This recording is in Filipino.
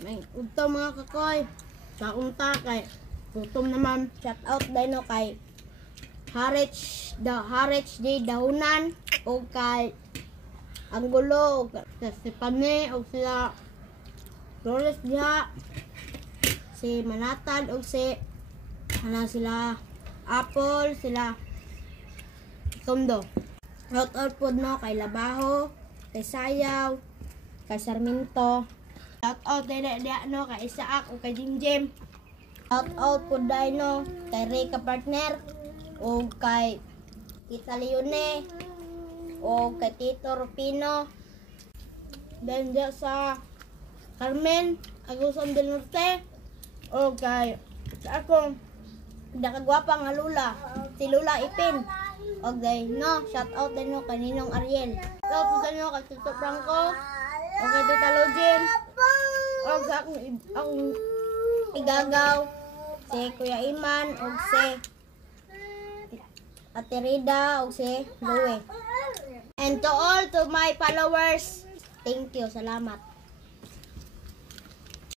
May udto mga kakoy. Sa unta kay gutom naman. Shout out dino kay Harich J Dahunan o kay Angulo o sa Stepane o sila Flores diha, si Manatan o si sila Apple, sila Tondo. Shout out po no kay Labaho, kay Sayaw, kay Sarmiento. Shout out din no kay Isaac o kay Jim. Shout out po no kay Rika Partner o kay Tita Leone o kay Tito Rufino. Then sa Carmen Aguson del Norte o kay sa akong nakagwapa nga lula, si Lula Ipin. Okay, no, shout out din no kay Ninong Ariel. Shout out din no kay Tito Franco o kay Tita Lojin o sa akong igagaw, si Kuya Iman o si Ate Rida o si Louie. And to all to my followers, thank you, salamat.